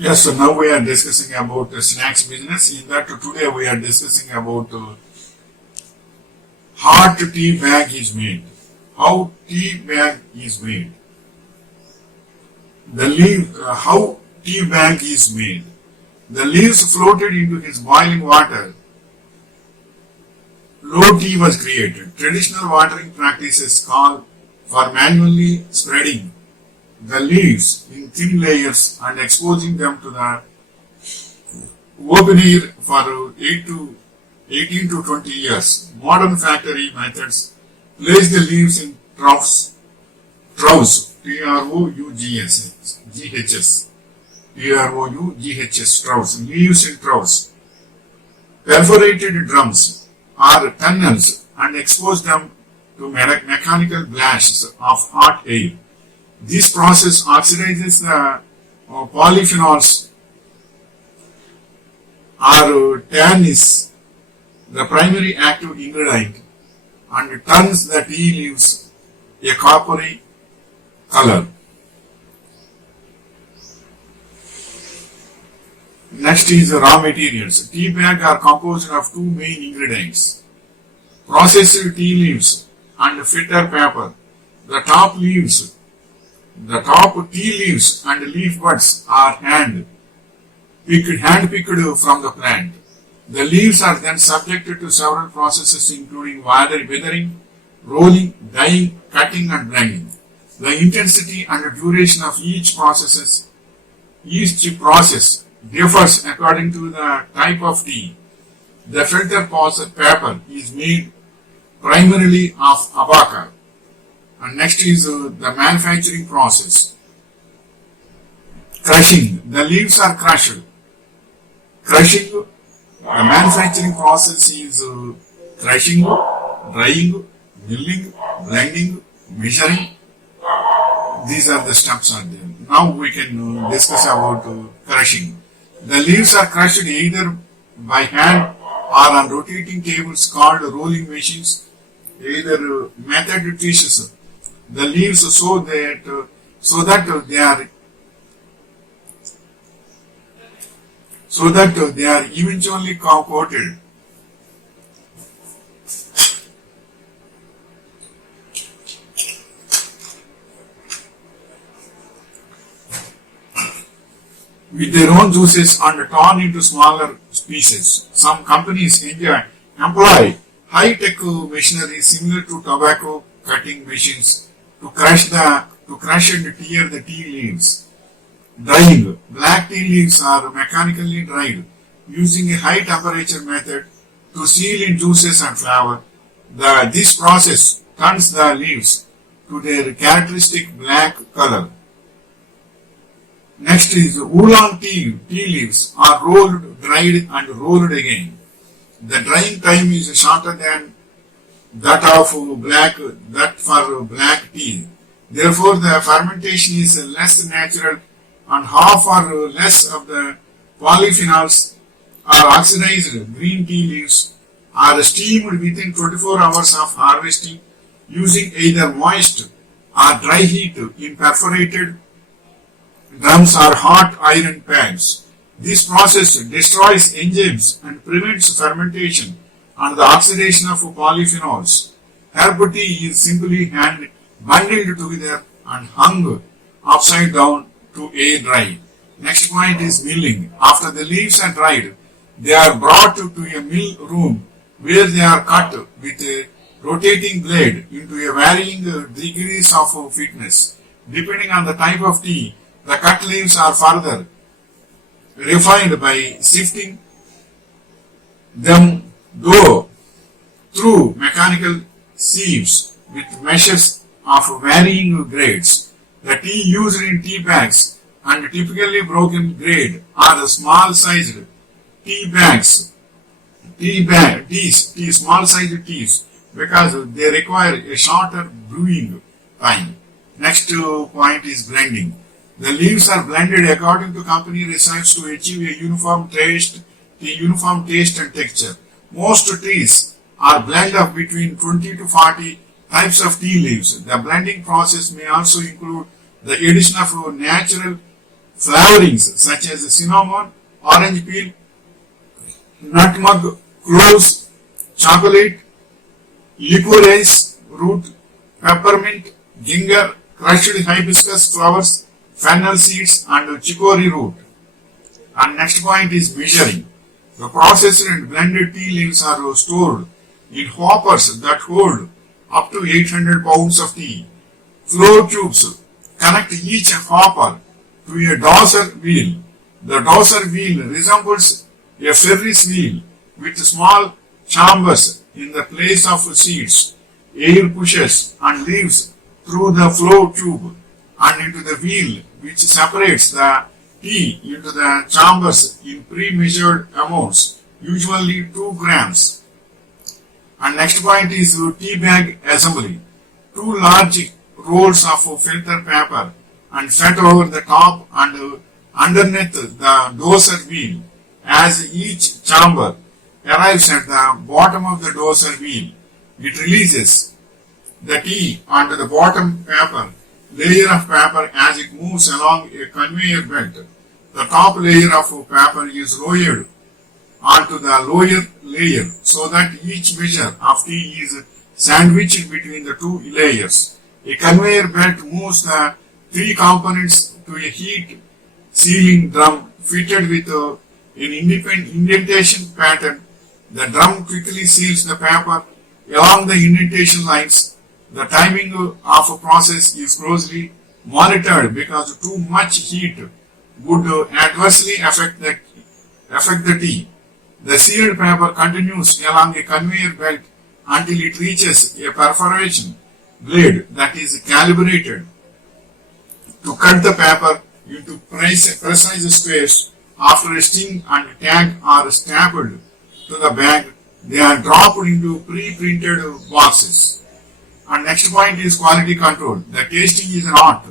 Yes, so now we are discussing about snacks business. In that today we are discussing about hot tea bag is made. How tea bag is made. How tea bag is made. The leaves floated into his boiling water. Low tea was created. Traditional watering practices call for manually spreading the leaves in thin layers and exposing them to the open air for 18 to 20 years. Modern factory methods place the leaves in troughs, Troughs, leaves in troughs, perforated drums or tunnels and expose them to mechanical blasts of hot air. This process oxidizes the polyphenols or tannin is the primary active ingredient and turns the tea leaves a coppery color. Next is the raw materials. Tea bag are composed of two main ingredients: processed tea leaves and filter paper. The top tea leaves and leaf buds are hand-picked from the plant. The leaves are then subjected to several processes including weathering, rolling, dyeing, cutting and blending. The intensity and duration of each process differs according to the type of tea. The filter paper is made primarily of abaca. And next is the manufacturing process. Crushing. The leaves are crushed. Crushing. The manufacturing process is crushing, drying, milling, blending, measuring. These are the steps are there. Now we can discuss about crushing. The leaves are crushed either by hand or on rotating tables called rolling machines. Either method teaches the leaves so that they are eventually coated. With their own juices and torn into smaller pieces. Some companies employ high-tech machinery similar to tobacco cutting machines to crush and tear the tea leaves. Drying. Black tea leaves are mechanically dried using a high temperature method to seal in juices and flavor. This process turns the leaves to their characteristic black color. Next is oolong tea leaves are rolled, dried and rolled again. The drying time is shorter than that for black tea. Therefore, the fermentation is less natural and half or less of the polyphenols are oxidized. Green tea leaves are steamed within 24 hours of harvesting using either moist or dry heat in perforated drums or hot iron pans. This process destroys enzymes and prevents fermentation and the oxidation of polyphenols. Herb tea is simply bundled together and hung upside down to air dry. Next point is milling. After the leaves are dried, they are brought to a mill room where they are cut with a rotating blade into a varying degrees of fitness. Depending on the type of tea, the cut leaves are further refined by sifting them through mechanical sieves with meshes of varying grades. The tea used in tea bags and typically broken grade are the small sized small sized teas because they require a shorter brewing time. Next point is blending. The leaves are blended according to company recipes to achieve a uniform taste and texture. Most teas are blend of between 20 to 40 types of tea leaves. The blending process may also include the addition of natural Flavorings such as cinnamon, orange peel, nutmeg, cloves, chocolate, licorice root, peppermint, ginger, crushed hibiscus flowers, fennel seeds and chicory root. And next point is measuring. The processed and blended tea leaves are stored in hoppers that hold up to 800 pounds of tea. Flow tubes connect each hopper to a dozer wheel. The dozer wheel resembles a Ferris wheel with small chambers in the place of seats. Air pushes and leaves through the flow tube and into the wheel, which separates the tea into the chambers in pre-measured amounts, usually 2 grams. And next point is tea bag assembly. 2 large rolls of filter paper and set over the top and underneath the dozer wheel. As each chamber arrives at the bottom of the dozer wheel, it releases the tea onto the bottom layer of paper as it moves along a conveyor belt. The top layer of paper is lowered onto the lower layer so that each measure of tea is sandwiched between the 2 layers. A conveyor belt moves the 3 components to a heat sealing drum fitted with an indentation pattern. The drum quickly seals the paper along the indentation lines. The timing of a process is closely monitored because too much heat would adversely affect the tea. The sealed paper continues along a conveyor belt until it reaches a perforation blade that is calibrated to cut the paper into precise squares. After a sting and tag are stapled to the bag, they are dropped into pre-printed boxes. And next point is quality control. The tasting is an art.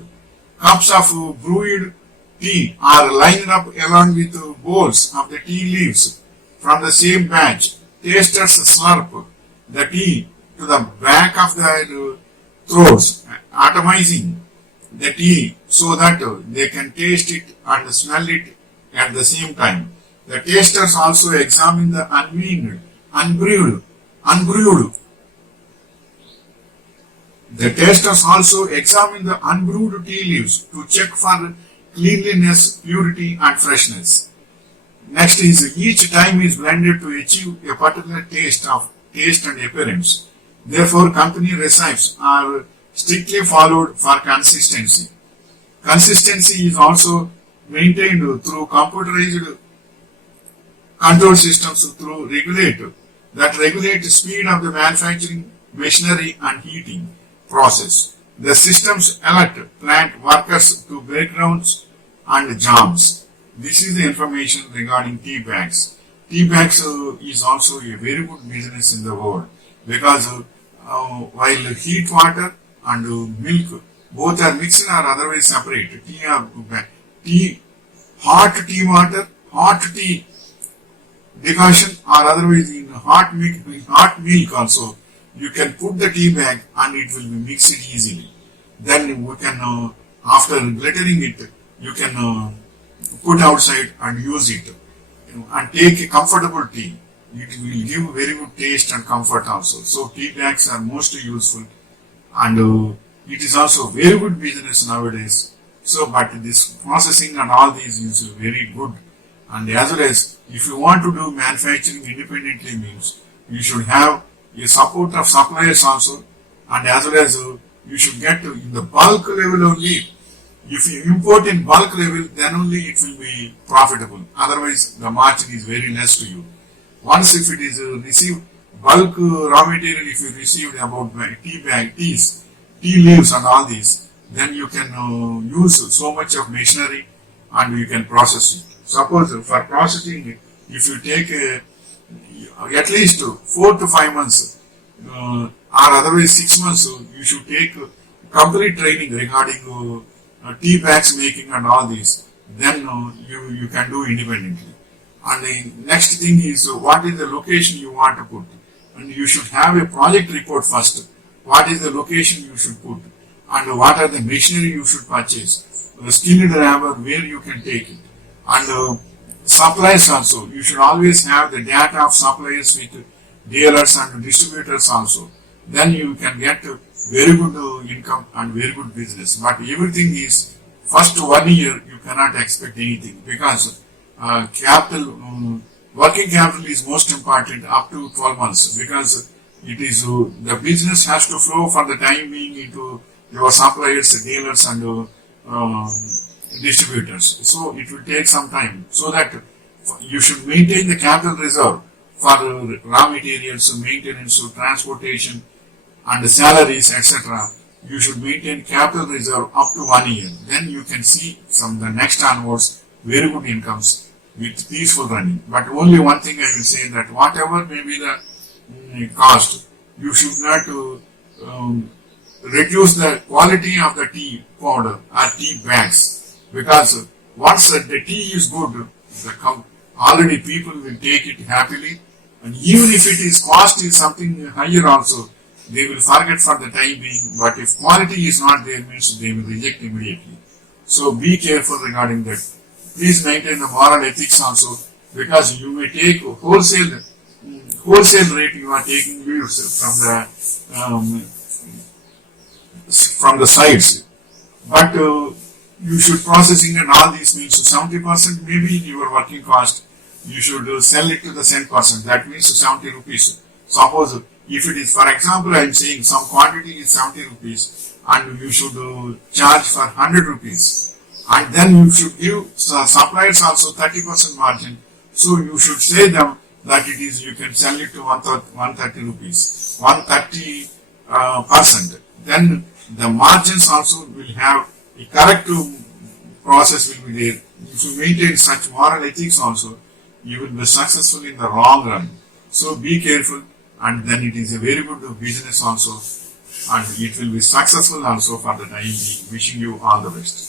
Cups of brewed tea are lined up along with bowls of the tea leaves from the same batch. Tasters slurp the tea to the back of their throats, atomizing the tea so that they can taste it and smell it at the same time. The tasters also examine the unbrewed tea leaves to check for cleanliness, purity and freshness. Next is each time is blended to achieve a particular taste and appearance. Therefore, company recipes are strictly followed for consistency. Consistency is also maintained through computerized control systems that regulate speed of the manufacturing machinery and heating process. The systems alert plant workers to breakdowns and jams. This is the information regarding tea bags. Tea bags is also a very good business in the world because while heat water and milk both are mixed or otherwise separate, hot tea water, hot tea decoction or otherwise in hot milk also, you can put the tea bag and it will be mixed easily. Then we can, after glittering it, you can put outside and use it and take a comfortable tea. It will give very good taste and comfort also. So tea bags are most useful and it is also very good business nowadays. So, but this processing and all these is very good. And as well as if you want to do manufacturing independently means you should have a support of suppliers also, and as well as you should get in the bulk level only. If you import in bulk level, then only it will be profitable. Otherwise, the margin is very less to you. Once if it is received bulk raw material, if you received about teas, tea leaves and all these, then you can use so much of machinery and you can process it. Suppose for processing it, if you take at least 4 to 5 months or otherwise 6 months, you should take complete training regarding tea bags making and all these. Then you can do independently. And the next thing is what is the location you want to put. And you should have a project report first. What is the location you should put and what are the machinery you should purchase. skilled labor where you can take it. And suppliers also, you should always have the data of suppliers with dealers and distributors also. Then you can get very good income and very good business. But everything is first 1 year you cannot expect anything, because capital, working capital is most important up to 12 months, because it is the business has to flow for the time being into your suppliers, dealers and distributors. So it will take some time, so that you should maintain the capital reserve for raw materials, maintenance, transportation and salaries, etc. You should maintain capital reserve up to 1 year. Then you can see from the next onwards very good incomes with peaceful running. But only one thing I will say, that whatever may be the cost, you should not reduce the quality of the tea powder or tea bags, because once the tea is good, already people will take it happily, and even if it is cost is something higher also, they will forget for the time being. But if quality is not there, means they will reject immediately. So be careful regarding that. Please maintain the moral ethics also, because you may take wholesale rate, you are taking leaves from the sides, but you should processing and all these means 70% maybe your working cost, you should sell it to the same person. That means 70 rupees. Suppose if it is, for example, I am saying some quantity is 70 rupees and you should charge for 100 rupees, and then you should give suppliers also 30% margin. So you should say them that it is, you can sell it to 130 rupees, 130 percent. Then the margins also will have a correct process will be there. If you maintain such moral ethics also, you will be successful in the long run. So be careful, and then it is a very good business also, and it will be successful also for the time being. Wishing you all the best.